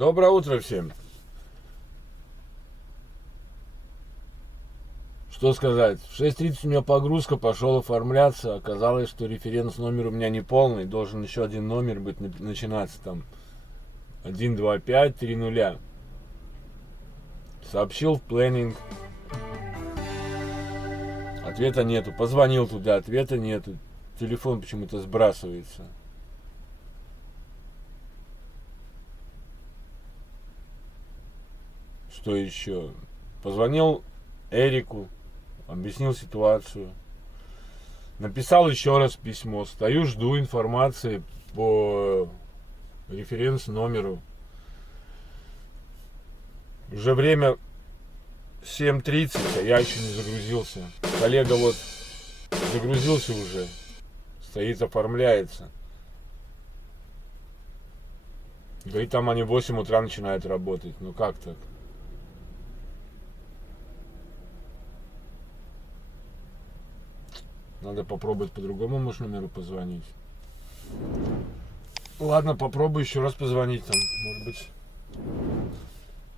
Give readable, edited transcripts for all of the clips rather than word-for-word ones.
Доброе утро всем. Что сказать? В 6:30 у меня погрузка, пошел оформляться. Оказалось, что референс номер у меня не полный. Должен еще один номер быть, начинаться там 1, 2, 5, 3 нуля. Сообщил в планинг. Ответа нету. Позвонил туда, ответа нету. Телефон почему-то сбрасывается. Что еще? Позвонил Эрику, объяснил ситуацию. Написал еще раз письмо. Стою, жду информации по референс номеру. Уже время 7:30, а я еще не загрузился. Коллега вот загрузился уже. Стоит, оформляется. Говорит, там они в 8 утра начинают работать. Ну как так? Надо попробовать по другому, может, номеру позвонить. Ладно, попробую еще раз позвонить там. Может быть,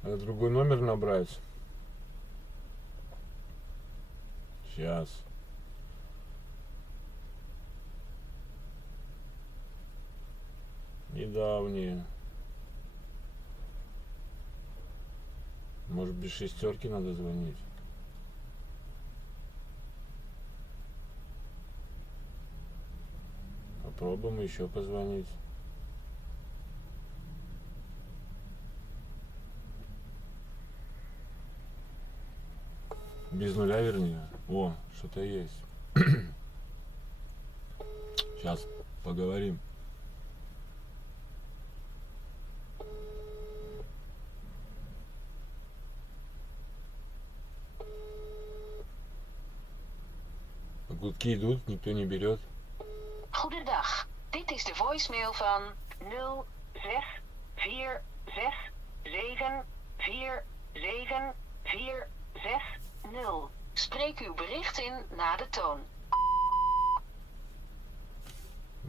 надо другой номер набрать. Сейчас. Недавние. Может, без шестерки надо звонить. Попробуем еще позвонить. Без нуля, вернее. О, что-то есть. Сейчас поговорим. Гудки идут, никто не берет. Goedendag, dit is de voicemail van 0646747460. Spreek uw bericht in na de toon.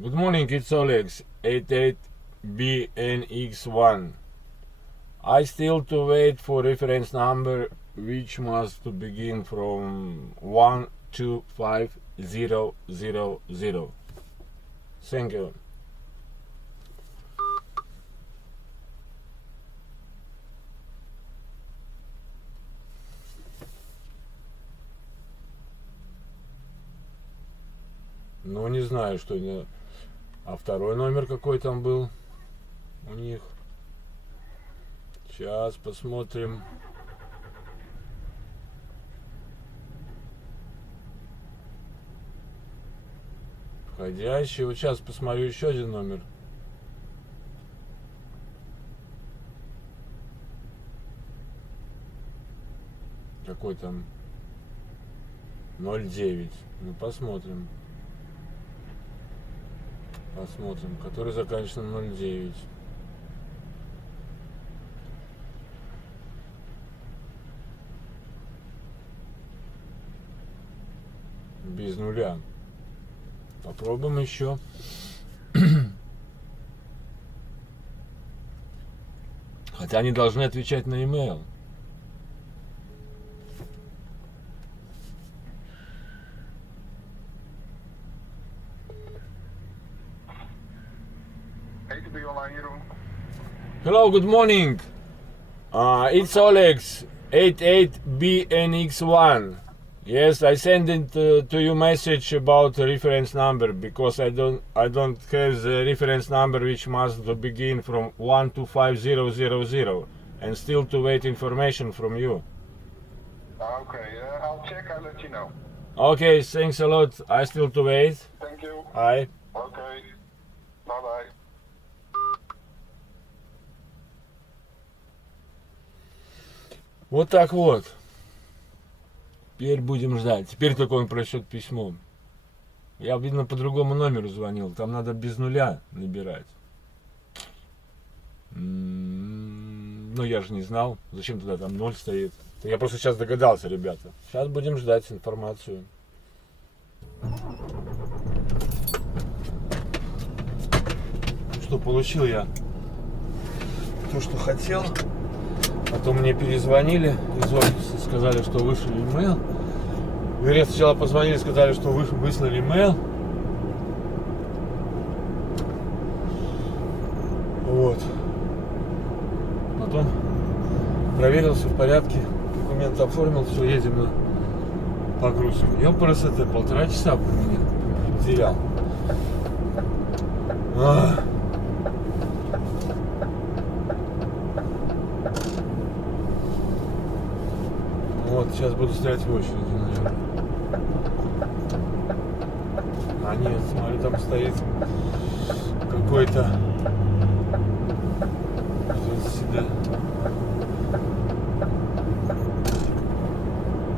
Good morning, it's Olex, 88BNX1. I still to wait for reference number which must to begin from 125000. Thank you. Ну, не знаю, что это. А второй номер какой там был у них. Сейчас посмотрим. Входящий. Вот сейчас посмотрю еще один номер. Какой там? 09. Ну, посмотрим. Посмотрим. Который заканчивается на 09. Без нуля. Попробуем еще. Хотя они должны отвечать на e-mail. Hello, good morning. It's Olex, 88BNX1. Yes, I sent it to you message about the reference number because I don't have the reference number which must begin from 125000 and still to wait information from you. Okay, I'll check, I'll let you know. Okay, thanks a lot. I still to wait. Thank you. Bye. Okay, bye-bye. Вот так вот. Теперь будем ждать. Теперь только он пришлет письмо. Я, видно, по другому номеру звонил. Там надо без нуля набирать. Ну, я же не знал. Зачем туда там 0 стоит. Я просто сейчас догадался, ребята. Сейчас будем ждать информацию. Что получил я то, что хотел. Потом мне перезвонили из офиса, сказали, что вышли имейл. Говорят, сначала позвонили, сказали, что выслали имейл. Вот. Потом проверил, все в порядке, документы оформил, все, едем на погрузку. Ёпрст, это 1,5 часа по мне терял. Вот, сейчас буду стоять в очереди, наверное. А нет, смотри, там стоит какой-то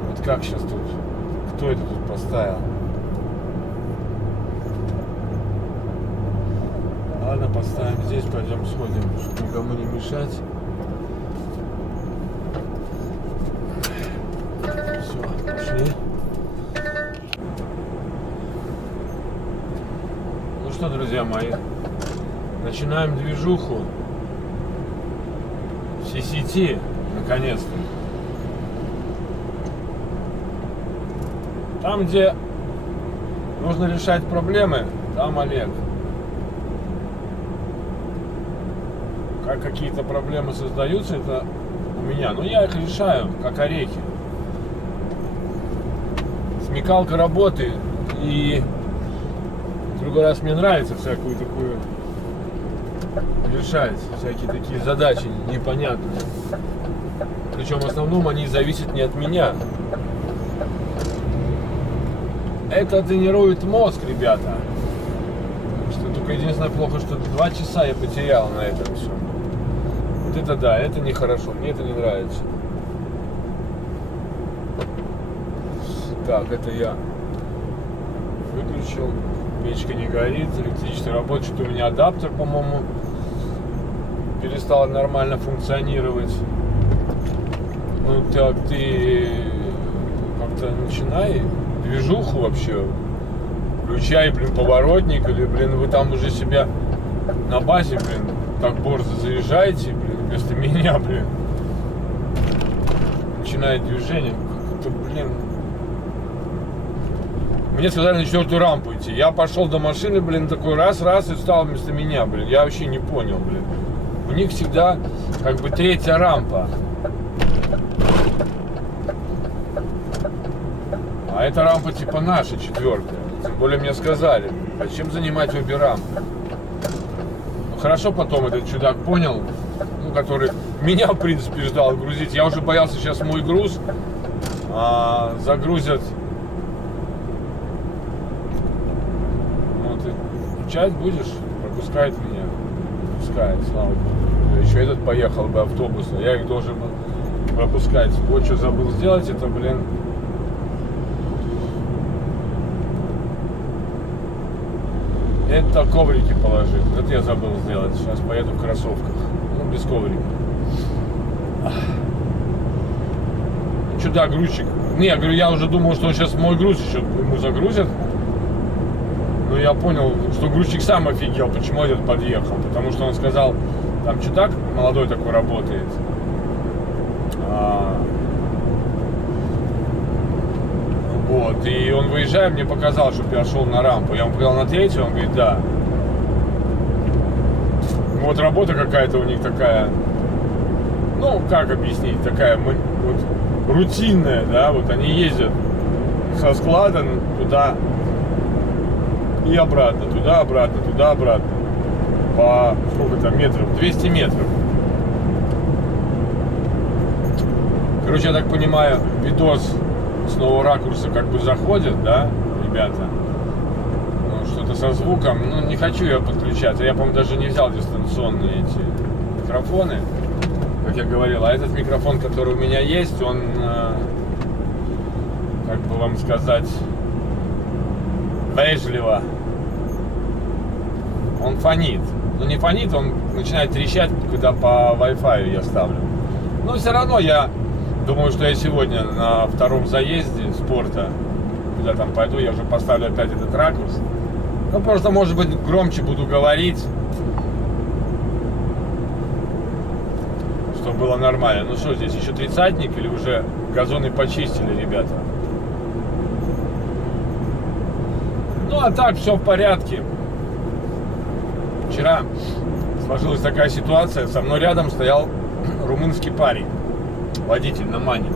вот как сейчас тут? Кто это тут поставил? Ладно, поставим здесь, пойдем сходим, чтобы никому не мешать. Все, пошли. Ну что, друзья мои, начинаем движуху всей сети, наконец-то. Там, где нужно решать проблемы, там Олег. Как какие-то проблемы создаются, это у меня. Но я их решаю, как орехи. Смекалка работы. И в другой раз мне нравится всякую такую решать. Всякие такие задачи непонятные. Причем в основном они зависят не от меня. Это тренирует мозг, ребята. Что только единственное плохо, что 2 часа я потерял на этом все. Вот это да, это нехорошо, мне это не нравится. Так, это я выключил. Печка не горит, электричество работает. Что-то у меня адаптер, по-моему, перестал нормально функционировать. Ну так ты как-то начинай движуху вообще. Включай, блин, поворотник, или, блин, вы там уже себя на базе, блин, так борзо заезжаете, блин, вместо меня, блин. Начинает движение. Как-то, блин. Мне сказали на 4-ю рампу идти. Я пошел до машины, блин, такой раз и встал вместо меня, блин. Я вообще не понял, блин. У них всегда как бы 3-я рампа. А эта рампа типа наша, 4-я. Тем более мне сказали, зачем занимать обе рампы. Ну, хорошо потом этот чудак понял, ну, который меня, в принципе, ждал грузить. Я уже боялся, сейчас мой груз загрузят. Ну, ты включать будешь? Пропускает меня. Пропускает, слава богу. Еще этот поехал бы автобусом, я их должен был пропускать. Вот что забыл сделать, это, блин, это коврики положить. Это я забыл сделать. Сейчас поеду в кроссовках. Ну, без коврика. Чудак, грузчик. Не, я говорю, я уже думал, что он сейчас мой груз еще ему загрузят. Но я понял, что грузчик сам офигел, почему этот подъехал. Потому что он сказал, там чудак молодой такой работает. Вот, и он, выезжая, мне показал, чтобы я шел на рампу. Я ему показал на 3-ю, он говорит, да. Вот работа какая-то у них такая, ну, как объяснить, такая вот рутинная, да, вот они ездят со склада туда и обратно, туда-обратно, туда-обратно. По сколько там метров? 200 метров. Короче, я так понимаю, видос с нового ракурса как бы заходит, да, ребята? Ну, что-то со звуком, ну, не хочу я подключаться. Я, по-моему, даже не взял дистанционные эти микрофоны, как я говорил. А этот микрофон, который у меня есть, он, как бы вам сказать, вежливо, он фонит. Ну, не фонит, он начинает трещать, когда по Wi-Fi я ставлю. Но все равно я думаю, что я сегодня на 2-м заезде спорта, куда там пойду, я уже поставлю опять этот ракурс. Ну, просто, может быть, громче буду говорить. было нормально. Ну что, здесь еще тридцатник или уже газоны почистили, ребята? Ну а так, все в порядке. Вчера сложилась такая ситуация, со мной рядом стоял румынский парень, водитель на Мане.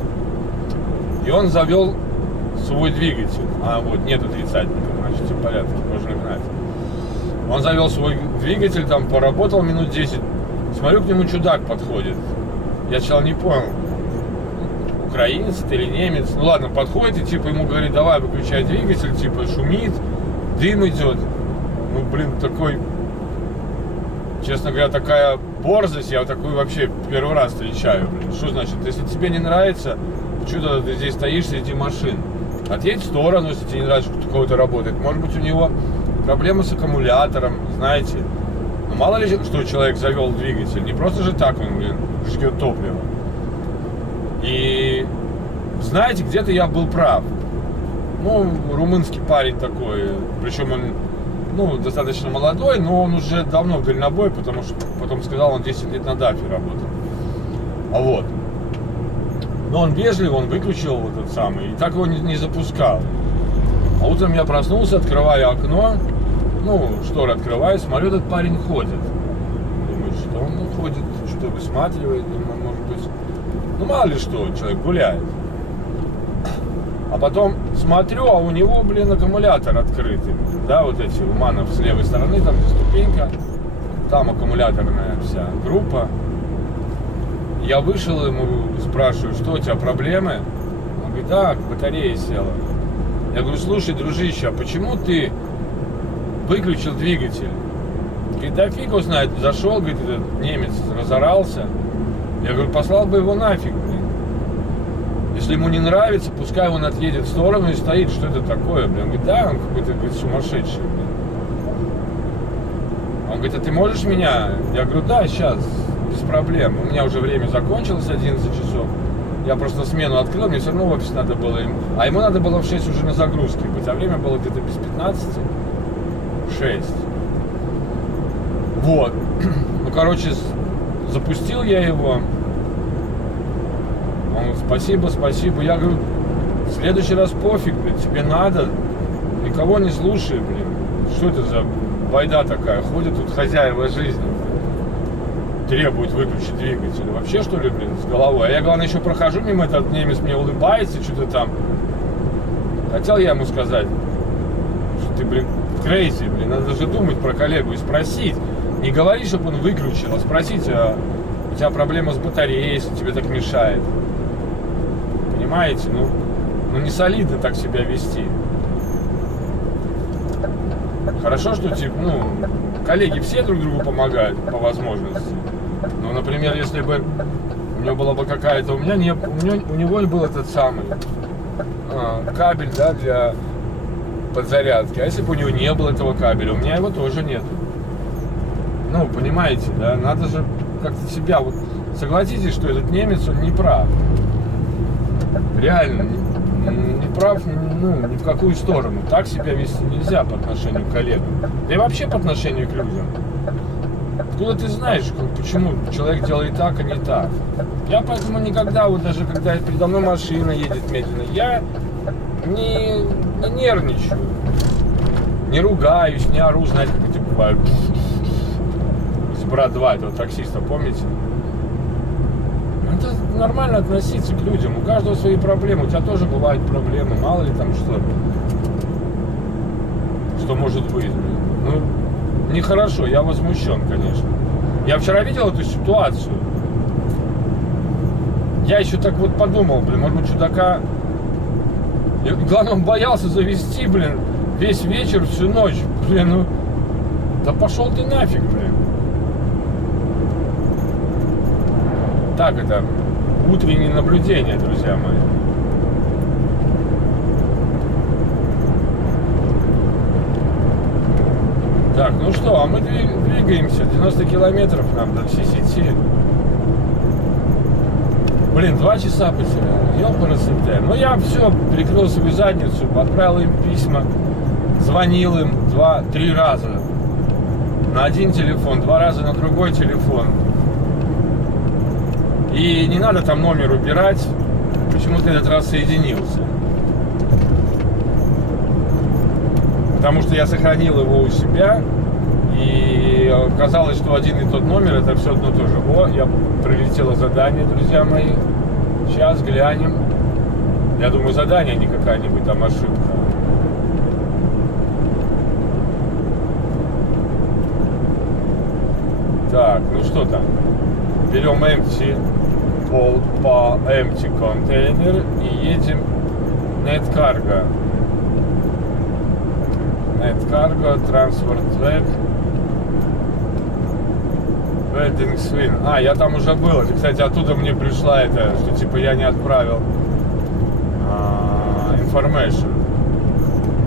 И он завел свой двигатель. А вот нету тридцатника, значит все в порядке, можно гнать. Он завел свой двигатель, там поработал минут 10. Смотрю, к нему чудак подходит. Я сначала не понял, украинец это или немец. Ну ладно, подходит и типа ему говорит, давай выключай двигатель, типа шумит, дым идет. Ну блин, такой, честно говоря, такая борзость, я такую вообще первый раз встречаю. Блин. Что значит, если тебе не нравится, что ты здесь стоишь среди машин? Отъедь в сторону, если тебе не нравится, что кого-то работает. Может быть, у него проблемы с аккумулятором, знаете. Но мало ли, что человек завел двигатель. Не просто же так он, блин, жгет топливо. И знаете, где-то я был прав. Ну, румынский парень такой, причем он, ну, достаточно молодой, но он уже давно в дальнобой, потому что потом сказал, он 10 лет на ДАФе работал. А вот. Но он вежливо, он выключил вот этот самый, и так его не запускал. А утром я проснулся, открываю окно, ну, шторы открываю, смотрю, этот парень ходит. Думаю, что он ходит, что-то высматривает, думаю, может быть, ну, мало ли что, человек гуляет. А потом смотрю, а у него, блин, аккумулятор открытый. Да, вот эти у манов с левой стороны, там ступенька, там аккумуляторная вся группа. Я вышел, ему спрашиваю, что у тебя проблемы? Он говорит, да, батарея села. Я говорю, слушай, дружище, а почему ты выключил двигатель? Говорит, да фиг его знает, зашел, говорит, этот немец разорался. Я говорю, послал бы его нафиг, блин. Если ему не нравится, пускай он отъедет в сторону и стоит, что это такое, блин. Он говорит, да, он какой-то, говорит, сумасшедший, блин. Он говорит, а ты можешь меня? Я говорю, да, сейчас, без проблем. У меня уже время закончилось, 11 часов. Я просто смену открыл, мне все равно в офис надо было ему. А ему надо было в 6 уже на загрузке быть, а время было где-то без 15. 6. Вот. Ну, короче, запустил я его. Он говорит, спасибо, спасибо. Я говорю, в следующий раз пофиг, блин, тебе надо. Никого не слушай, блин. Что это за байда такая? Ходят тут хозяева жизни. Требует выключить двигатель. Вообще, что ли, блин, с головой? А я, главное, еще прохожу мимо, этот немец мне улыбается, что-то там. Хотел я ему сказать, что ты, блин, крейзи, блин, надо же думать про коллегу и спросить. Не говори, чтобы он выключил, а спросить, а у тебя проблема с батареей, если тебе так мешает. Понимаете? Ну не солидно так себя вести. Хорошо, что, типа, ну, коллеги все друг другу помогают по возможности. Ну, например, если бы у него была бы какая-то... у него был этот самый кабель, да, для подзарядки. А если бы у него не было этого кабеля, у меня его тоже нет. Ну, понимаете, да? Надо же как-то себя... Вот согласитесь, что этот немец, он не прав. Реально, не прав, ну, ни в какую сторону. Так себя вести нельзя по отношению к коллегам. Да и вообще по отношению к людям. Откуда ты знаешь, почему человек делает так, а не так? Я поэтому никогда, вот даже когда передо мной машина едет медленно, я не нервничаю, не ругаюсь, не ору, знаете, как это бывает. Из «Брат 2», этого таксиста, помните? Это нормально относиться к людям, у каждого свои проблемы, у тебя тоже бывают проблемы, мало ли там что может быть. Ну, нехорошо, я возмущен, конечно. Я вчера видел эту ситуацию. Я еще так вот подумал, блин, может быть, чудака... И, главное, он боялся завести, блин, весь вечер, всю ночь. Блин, ну... Да пошел ты нафиг, блин. Так, это утреннее наблюдение, друзья мои. Так, ну что, а мы двигаемся. 90 километров нам до CCT. Блин, 2 часа потерял. Ёпарасоте. Ну я все, прикрыл свою задницу, отправил им письма, звонил им 2-3 раза. На один телефон, 2 раза на другой телефон. И не надо там номер убирать. Почему-то этот раз соединился. Потому что я сохранил его у себя. И оказалось, что один и тот номер, это все одно то же. О, я прилетело задание, друзья мои. Сейчас глянем. Я думаю, задание, а не какая-нибудь там ошибка. Так, ну что там? Берем empty по empty контейнер и едем NetCargo. NetCargo, Transport Web, Wedding Swing. А, я там уже был. Кстати, оттуда мне пришла это, что типа я не отправил information.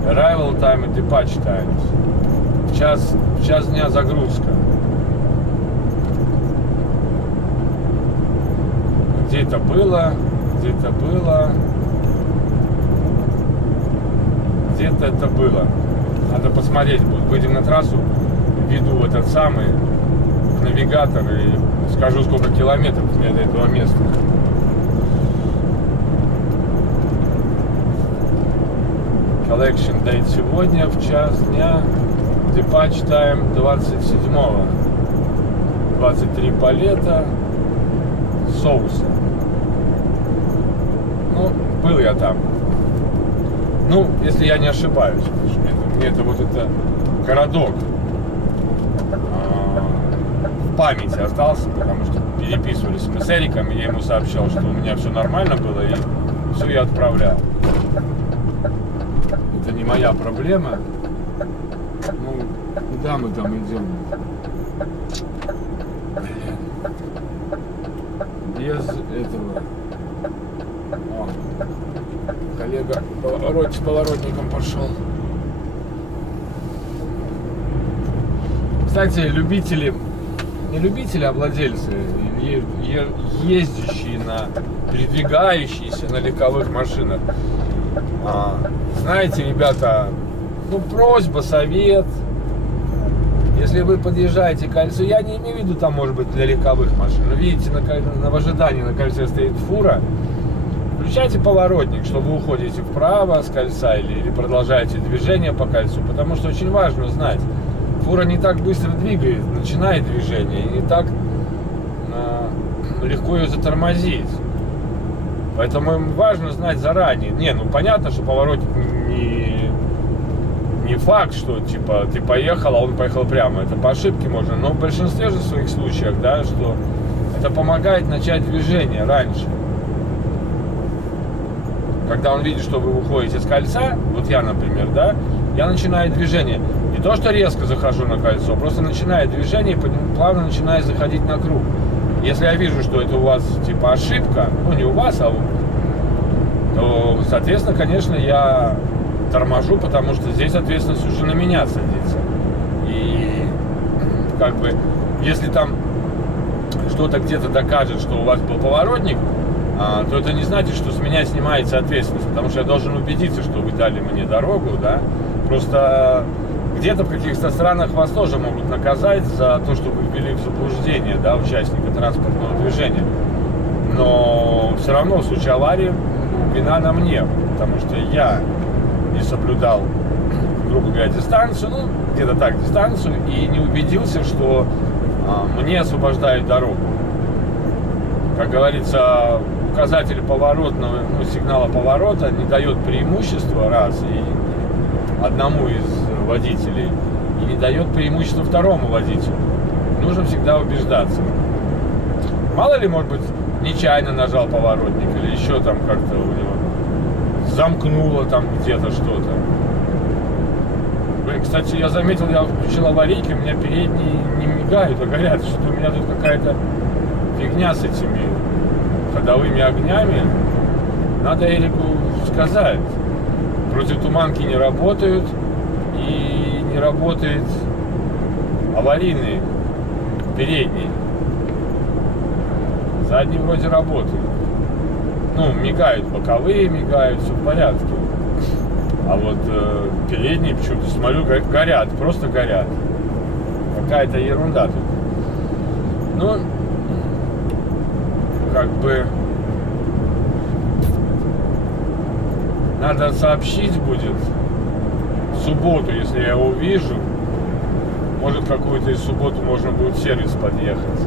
Arrival time и departure times. В час дня загрузка. Где это было? Где-то это было. Надо посмотреть будет. Выйдем на трассу, введу в этот самый навигатор и скажу, сколько километров мне до этого места. Collection date сегодня в час дня. Departure time 27-го. 23 палета соуса. Ну, был я там. Ну, если я не ошибаюсь. Мне это вот это городок в памяти остался, потому что переписывались мы с Эриком, и я ему сообщал, что у меня все нормально было, и все я отправлял. Это не моя проблема. Ну, куда мы там идем? Без этого. О, коллега с поворотником пошел. Кстати, любители, не любители, а владельцы, ездящие передвигающиеся на легковых машинах. Знаете, ребята, ну просьба, совет. Если вы подъезжаете к кольцу, я не имею в виду там, может быть, для легковых машин, но видите, в ожидании на кольце стоит фура, включайте поворотник, что вы уходите вправо с кольца или продолжаете движение по кольцу, потому что очень важно знать, фура не так быстро двигает, начинает движение, и не так легко ее затормозить. Поэтому им важно знать заранее. Не, ну понятно, что поворотник не факт, что типа ты поехал, а он поехал прямо. Это по ошибке можно. Но в большинстве же своих случаев, да, что это помогает начать движение раньше. Когда он видит, что вы уходите с кольца, вот я, например, да, я начинаю движение. Не то, что резко захожу на кольцо, просто начинаю движение и плавно начинаю заходить на круг. Если я вижу, что это у вас типа ошибка, ну не у вас, а то, соответственно, конечно, я торможу, потому что здесь ответственность уже на меня садится. И как бы, если там что-то где-то докажет, что у вас был поворотник, то это не значит, что с меня снимается ответственность, потому что я должен убедиться, что вы дали мне дорогу, да. Просто где-то в каких-то странах вас тоже могут наказать за то, что вы ввели в заблуждение, да, участника транспортного движения. Но все равно в случае аварии вина на мне, потому что я не соблюдал, грубо говоря, дистанцию, ну, где-то так, дистанцию, и не убедился, что мне освобождают дорогу. Как говорится, указатель поворотного, ну, сигнала поворота не дает преимущества, раз, и одному из водителей, и не дает преимущества второму водителю. Нужно всегда убеждаться. Мало ли, может быть, нечаянно нажал поворотник, или еще там как-то у него замкнуло там где-то что-то. Блин, кстати, я заметил, я включил аварийки, у меня передние не мигают, а горят. Что-то у меня тут какая-то фигня с этими ходовыми огнями. Надо Эрику сказать. Против туманки не работают, и не работает аварийный передний. Задний вроде работает. Ну, мигают боковые, мигают, все в порядке. А вот передние, почему-то смотрю, горят, просто горят. Какая-то ерунда тут. Ну, как бы надо сообщить будет в субботу, если я его увижу. Может, какую-то из субботу можно будет в сервис подъехать.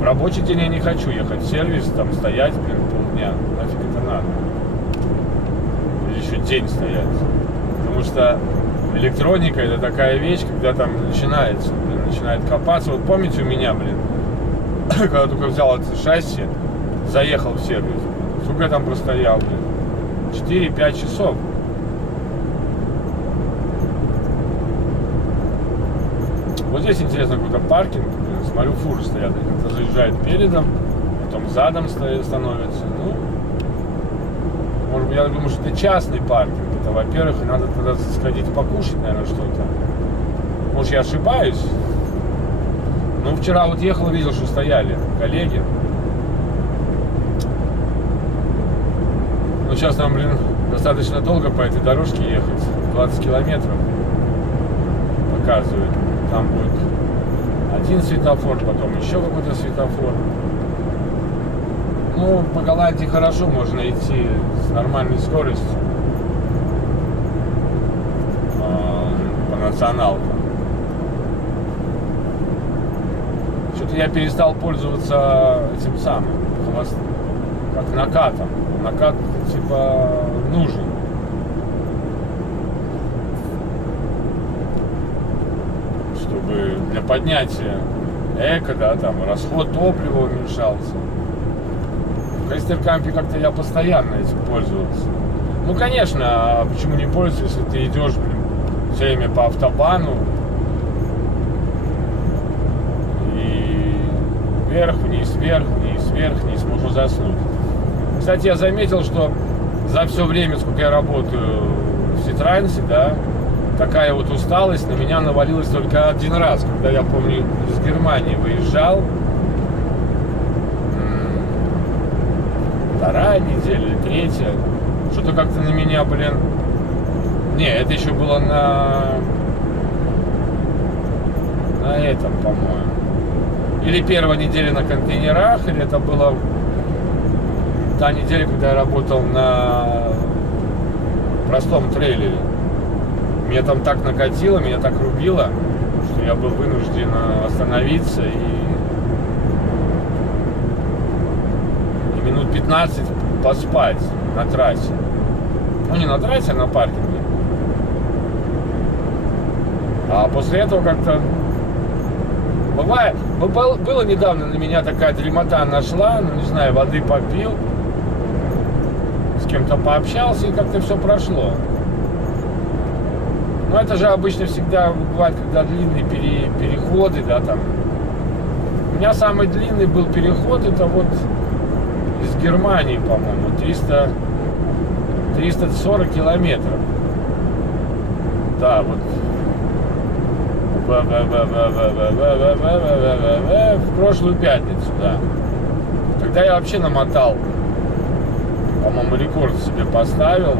В рабочий день я не хочу ехать в сервис, там стоять, полдня. Нафиг это надо. Или еще день стоять. Потому что электроника — это такая вещь, когда там начинает копаться. Вот помните у меня, когда только взял это шасси, заехал в сервис. Сколько я там простоял, 4-5 часов. Вот здесь интересно какой-то паркинг. Смотрю, фуры стоят. Кто-то заезжает передом, потом задом становится. Ну, может быть, я думаю, что это частный паркинг. Это, во-первых, надо тогда сходить покушать, наверное, что-то. Может, я ошибаюсь? Ну, вчера вот ехал, видел, что стояли коллеги. Ну, сейчас нам, достаточно долго по этой дорожке ехать. 20 километров показывает. Там будет один светофор, потом еще какой-то светофор. Ну, по Голландии хорошо, можно идти с нормальной скоростью. По националкам. Что-то я перестал пользоваться этим самым, как накатом. Накат, типа, нужен. Чтобы для поднятия эко, да, там, расход топлива уменьшался. В Кайстеркампе как-то я постоянно этим пользовался. Ну, конечно, а почему не пользуюсь, если ты идешь, все время по автобану и вверх-вниз, вверх-вниз, вверх-вниз, можно заснуть. Кстати, я заметил, что за все время, сколько я работаю в Ситрансе, да, такая вот усталость на меня навалилась только один раз, когда я, помню, из Германии выезжал. Вторая неделя или третья. Что-то как-то на меня, Не, это еще было на этом, по-моему. Или первая неделя на контейнерах, или это было та неделя, когда я работал на простом трейлере. Меня там так накатило, меня так рубило, что я был вынужден остановиться и минут 15 поспать на трассе. Ну, не на трассе, а на паркинге. А после этого как-то... Было недавно на меня такая дремота нашла, ну, не знаю, воды попил, с кем-то пообщался, и как-то все прошло. Но это же обычно всегда бывает, когда длинные переходы, да, там. У меня самый длинный был переход, это вот из Германии, по-моему, 340 километров. Да, вот. В прошлую пятницу, да. Тогда я вообще намотал, по-моему, рекорд себе поставил.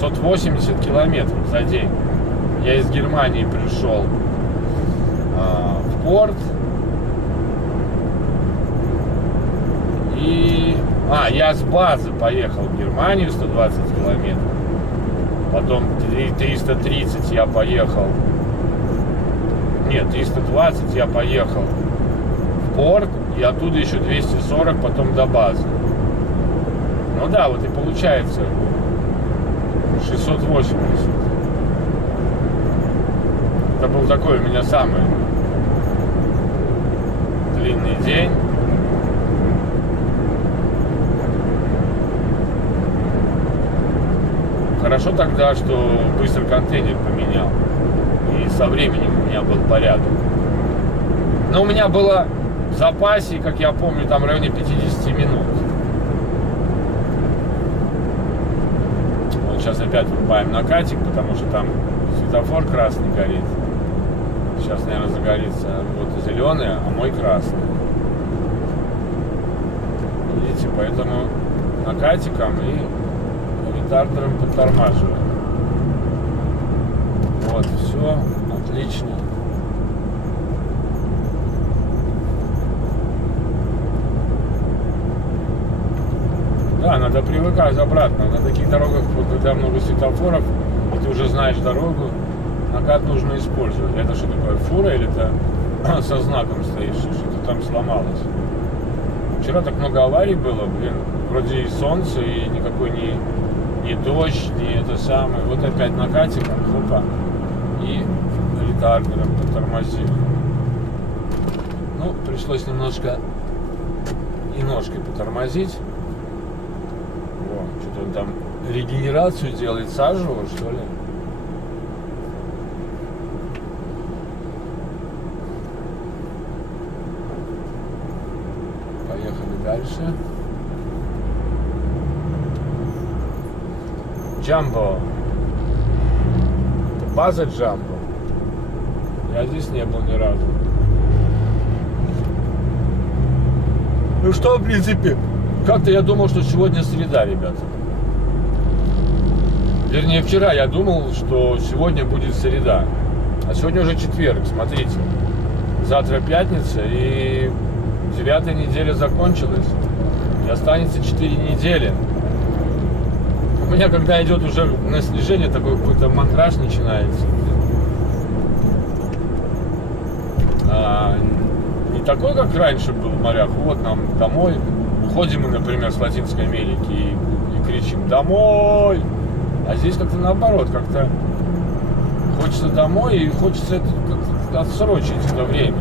680 километров за день. Я из Германии пришел в порт. И... я с базы поехал в Германию 120 километров. Потом 330 я поехал. Нет, 320 я поехал в порт. И оттуда еще 240 потом до базы. Ну да, вот и получается 680. Это был такой у меня самый длинный день. Хорошо тогда, что быстро контейнер поменял. И со временем у меня был порядок. Но у меня было в запасе, как я помню, там в районе 50 минут. Вот сейчас опять врубаем накатик, потому что там светофор красный горит. Сейчас, наверное, загорится вот зеленый, а мой красный. Видите, поэтому накатиком и ретардатором подтормаживаем. Вот, все, отлично. привыкаешь обратно. На таких дорогах, вот, когда много светофоров, и ты уже знаешь дорогу, накат нужно использовать. Это что такое, фура или это со знаком стоишь, что-то там сломалось? Вчера так много аварий было, блин, вроде и солнце, и никакой ни дождь, ни это самое. Вот опять накатиком, хопа, и ретардером потормозил. Ну, пришлось немножко и ножкой потормозить. Во, что-то он там регенерацию делает, сажу, что ли. Поехали дальше. Джамбо. Это база Джамбо. Я здесь не был ни разу. Ну что, в принципе, как-то я думал, что сегодня среда, ребята. Вернее, вчера я думал, что сегодня будет среда. А сегодня уже четверг, смотрите. Завтра пятница, и 9-я неделя закончилась. И останется 4 недели. У меня, когда идет уже на снижение, такой какой-то мандраж начинается. Не такой, как раньше был в морях. Вот нам домой. Уходим мы, например, с Латинской Америки и кричим «Домой!». А здесь как-то наоборот, как-то хочется домой и хочется как-то отсрочить это время.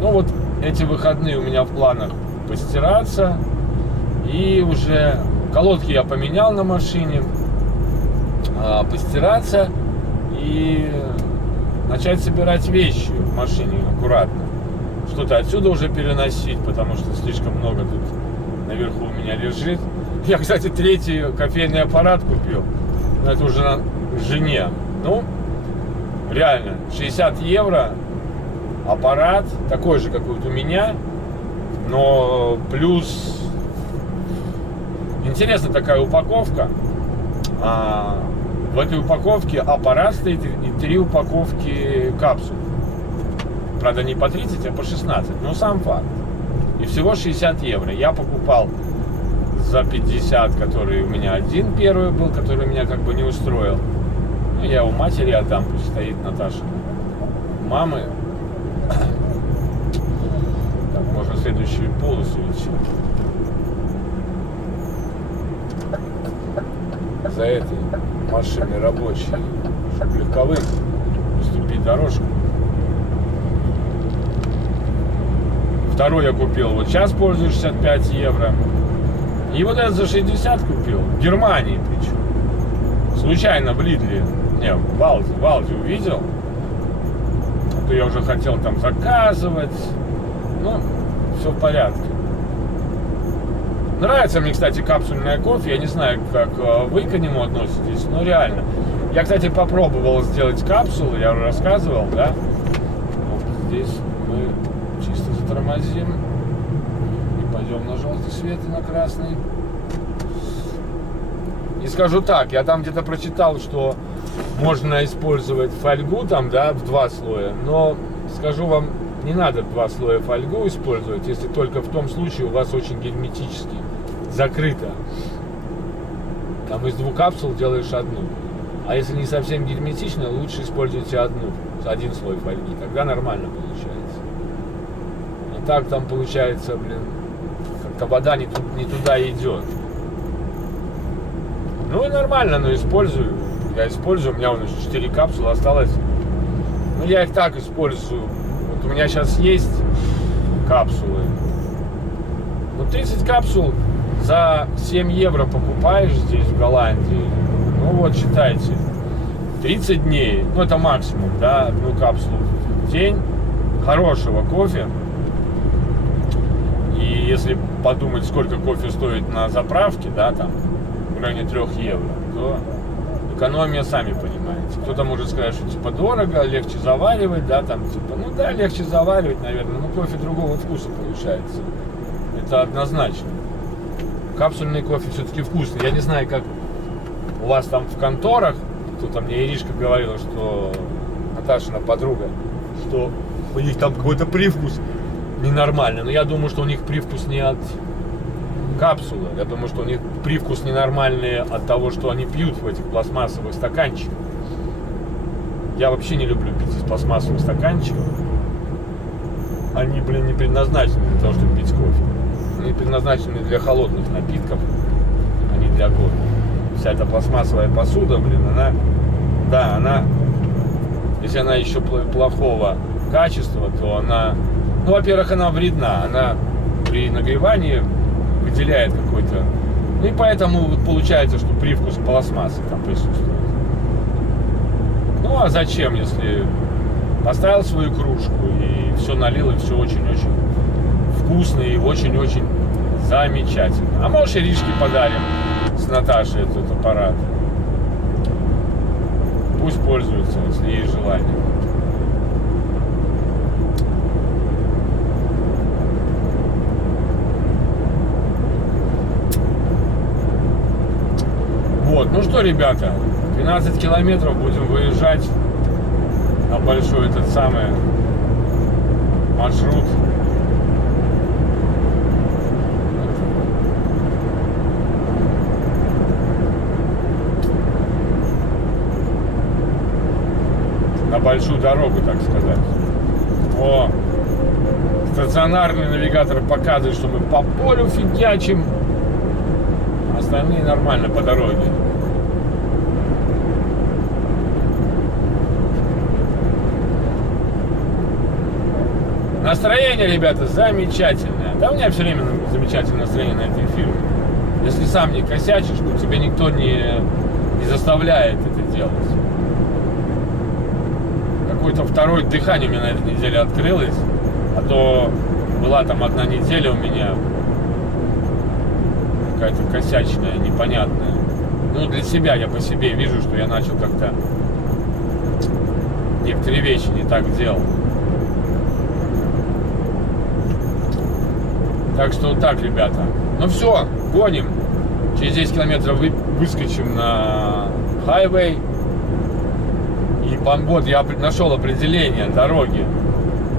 Ну вот эти выходные у меня в планах постираться. И уже колодки я поменял на машине. Постираться и начать собирать вещи в машине аккуратно. Что-то отсюда уже переносить, потому что слишком много тут наверху у меня лежит. Я, кстати, 3-й кофейный аппарат купил. Но это уже жене. Ну, реально, 60 евро аппарат, такой же, как вот у меня. Но плюс... Интересная такая упаковка. В этой упаковке аппарат стоит и 3 упаковки капсул. Правда, не по 30, а по 16. Но сам факт. И всего 60 евро. Я покупал за 50, который у меня один первый был, который меня как бы не устроил. Ну, я у матери отдам, пусть стоит Наташа. Мамы. Так, можно следующую полосу идти. За этой машиной рабочей, чтобы легковым уступить дорожку. Второй я купил, вот сейчас пользуюсь 65 евро. И вот этот за 60 купил, в Германии причем. Случайно в Лидле, не, в Алди увидел. А то я уже хотел там заказывать. Ну, все в порядке. Нравится мне, кстати, капсульное кофе. Я не знаю, как вы к нему относитесь, но реально. Я, кстати, попробовал сделать капсулу, я уже рассказывал, да? Вот здесь мы чисто затормозим и пойдем на желтый свет и на красный. И скажу так, я там где-то прочитал, что можно использовать фольгу там, да, в 2 слоя, но скажу вам, не надо 2 слоя фольгу использовать, если только в том случае у вас очень герметически закрыто. Там из 2 капсул делаешь одну. А если не совсем герметично, лучше используйте один слой фольги. Тогда нормально получается. А так там получается, блин, как-то вода не туда идет. Ну и нормально, но использую. Я использую, у меня уже 4 капсулы осталось. Ну я их так использую. Вот у меня сейчас есть капсулы. Ну 30 капсул за 7 евро покупаешь здесь, в Голландии. Ну вот, считайте. 30 дней, ну это максимум, да, одну капсулу в день хорошего кофе. И если подумать, сколько кофе стоит на заправке, да, там, в районе 3 евро, то экономия, сами понимаете. Кто-то может сказать, что типа дорого, легче заваривать, да, там, типа, ну да, легче заваривать, наверное, но кофе другого вкуса получается. Это однозначно. Капсульный кофе все-таки вкусный. Я не знаю, как у вас там в конторах, кто-то мне Иришка говорила, что Наташина подруга, что у них там какой-то привкус ненормальный. Но я думаю, что у них привкус не от капсулы. Я думаю, что у них привкус ненормальный от того, что они пьют в этих пластмассовых стаканчиках. Я вообще не люблю пить из пластмассовых стаканчиков. Они, блин, не предназначены для того, чтобы пить кофе. Они предназначены для холодных напитков, а не для кофе. Вся эта пластмассовая посуда, блин, она, если она еще плохого качества, то она, ну, во-первых, она вредна. Она при нагревании выделяет какой-то, ну, и поэтому вот получается, что привкус пластмассы там присутствует. Ну, а зачем, если поставил свою кружку и все налил, и все очень-очень вкусно и очень-очень замечательно. А может, Иришке подарим с Наташей этот аппарат. Пусть пользуется, если есть желание. Вот, ну что, ребята, 12 километров будем выезжать на большой этот самый маршрут. На большую дорогу, так сказать. О, стационарный навигатор показывает, что мы по полю фигачим. Остальные нормально по дороге. Настроение, ребята, замечательное. Да, у меня все время замечательное настроение на этой эфире. Если сам не косячишь, то тебе никто не заставляет это делать. Какое-то второе дыхание у меня на этой неделе открылось. А то была там одна неделя у меня какая-то косячная, непонятная. Ну, для себя, я по себе вижу, что я начал как-то некоторые вещи не так делал. Так что вот так, ребята. Ну все, гоним. Через 10 километров выскочим на хайвей. И вот я нашел определение дороги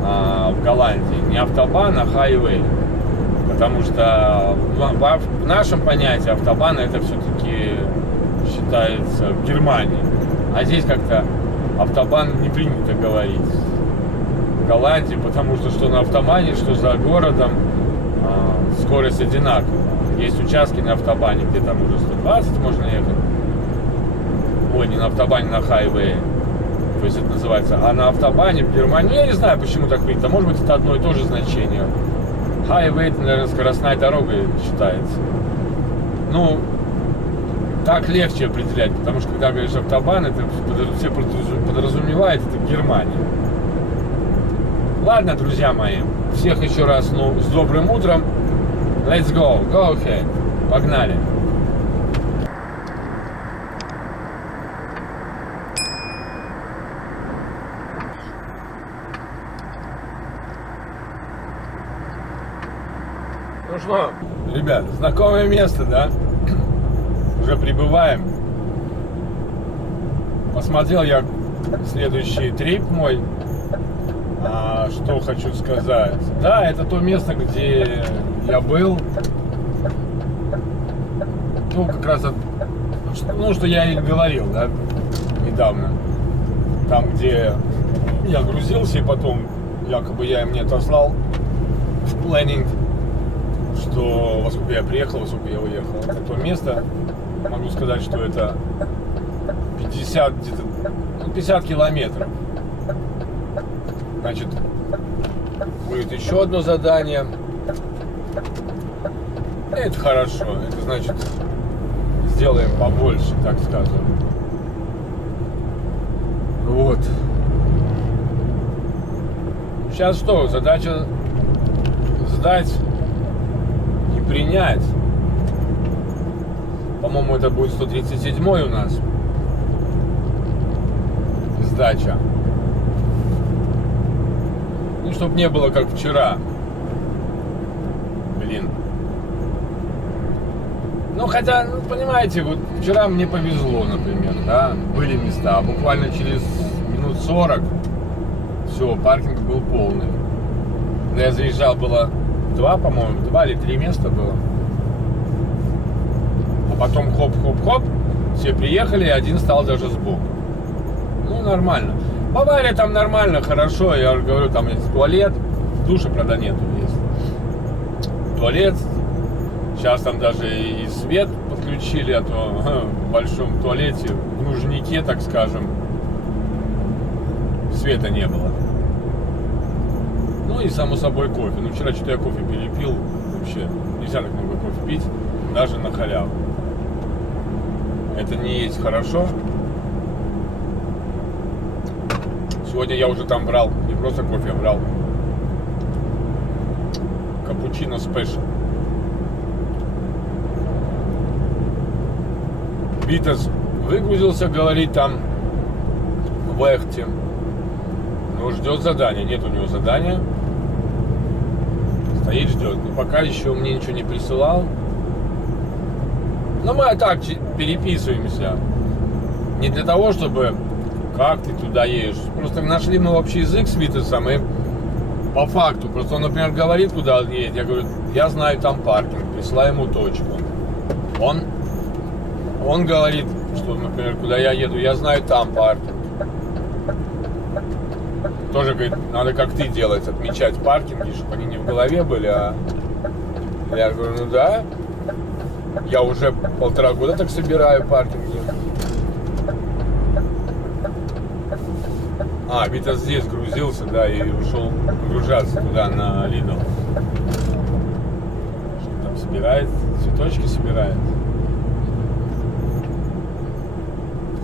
в Голландии. Не автобан, а хайвей. Потому что в нашем понятии автобан это все-таки считается в Германии. А здесь как-то автобан не принято говорить в Голландии, потому что на автобане, что за городом скорость одинаковая. Есть участки на автобане, где там уже 120 можно ехать. Ой, не на автобане, на хайвее. То есть это называется. А на автобане в Германии, я не знаю, почему так принято. Может быть, это одно и то же значение. Хайвей, это, наверное, скоростная дорога считается. Ну, так легче определять, потому что когда говоришь автобан, это все подразумевает, это Германия. Ладно, друзья мои, всех еще раз, с добрым утром. Let's go, go ahead. Погнали. Ну что, ребят, знакомое место, да? Уже прибываем. Посмотрел я следующий трип мой. Что хочу сказать. Да, это то место, где я был. Ну, как раз что я и говорил, да, недавно. Там, где я грузился, и потом якобы я им не отослал в планинг, что во сколько я приехал, во сколько я уехал. Это то место, могу сказать, что это 50 километров. Значит, будет еще одно задание. Это хорошо. Это значит, сделаем побольше, так скажем. Вот. Сейчас что? Задача сдать и принять. По-моему, это будет 137-й у нас. Сдача. Ну, чтобы не было как вчера. Блин. Ну, хотя, понимаете, вот вчера мне повезло, например, да, были места, буквально через минут 40 все, паркинг был полный. Когда я заезжал, было 2 или 3 места было. потом хоп-хоп-хоп, все приехали, и один стал даже сбоку. Ну, нормально. Бавария там нормально, хорошо, я уже говорю, там есть туалет, душа, правда, нету, есть туалет, сейчас там даже и свет подключили, а то в большом туалете, в нужнике, так скажем, света не было. Ну и само собой кофе. Ну вчера что-то я кофе перепил, вообще нельзя так много кофе пить, даже на халяву. Это не есть хорошо. Сегодня я уже там брал, не просто кофе, я брал капучино спешл. Витас выгрузился, говорит, там в Эхте. Но ждет задания. Нет у него задания. Стоит, ждет. Но пока еще мне ничего не присылал. Но мы так переписываемся. Не для того, чтобы как ты туда едешь. Просто нашли мы общий язык с Витасом и по факту. Просто он, например, говорит, куда он едет. Я говорю, я знаю там паркинг. Присылаю ему точку. Он говорит, что, например, куда я еду, я знаю там паркинг. Тоже, говорит, надо как ты делать, отмечать паркинги, чтобы они не в голове были, а... Я говорю, ну да, я уже 1,5 года так собираю паркинги. А, Витас здесь грузился, да, и ушел гружаться туда, на Lidl. Что там собирает, цветочки собирает.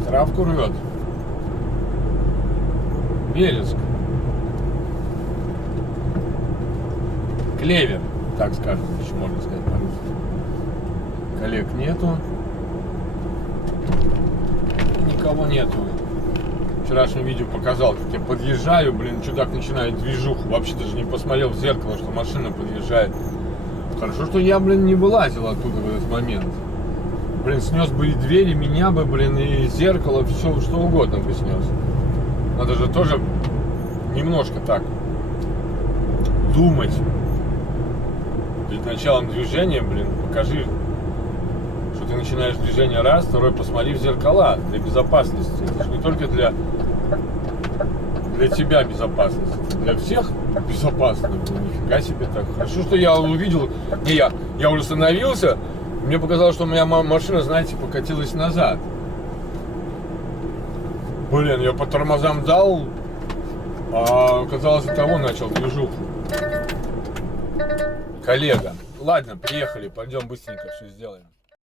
Травку рвет. Вереск. Клевер, так скажем, еще можно сказать по-русски. Коллег нету. Никого нету. Вчерашнее видео показал, как я подъезжаю, блин, чудак начинает движуху. Вообще даже не посмотрел в зеркало, что машина подъезжает. Хорошо, что я, блин, не вылазил оттуда в этот момент. Блин, снес бы и двери, меня бы, блин, и зеркало, все, что угодно бы снес. Надо же тоже немножко так думать. Перед началом движения, блин, покажи, что ты начинаешь движение раз, второй посмотри в зеркала для безопасности. Это же не только для тебя безопасность, для всех безопасно. Нифига себе так. Хорошо, что я увидел, я уже остановился, мне показалось, что моя машина, знаете, покатилась назад. Блин, я по тормозам дал, а оказалось, от того начал движуху. Коллега. Ладно, приехали, пойдем быстренько все сделаем.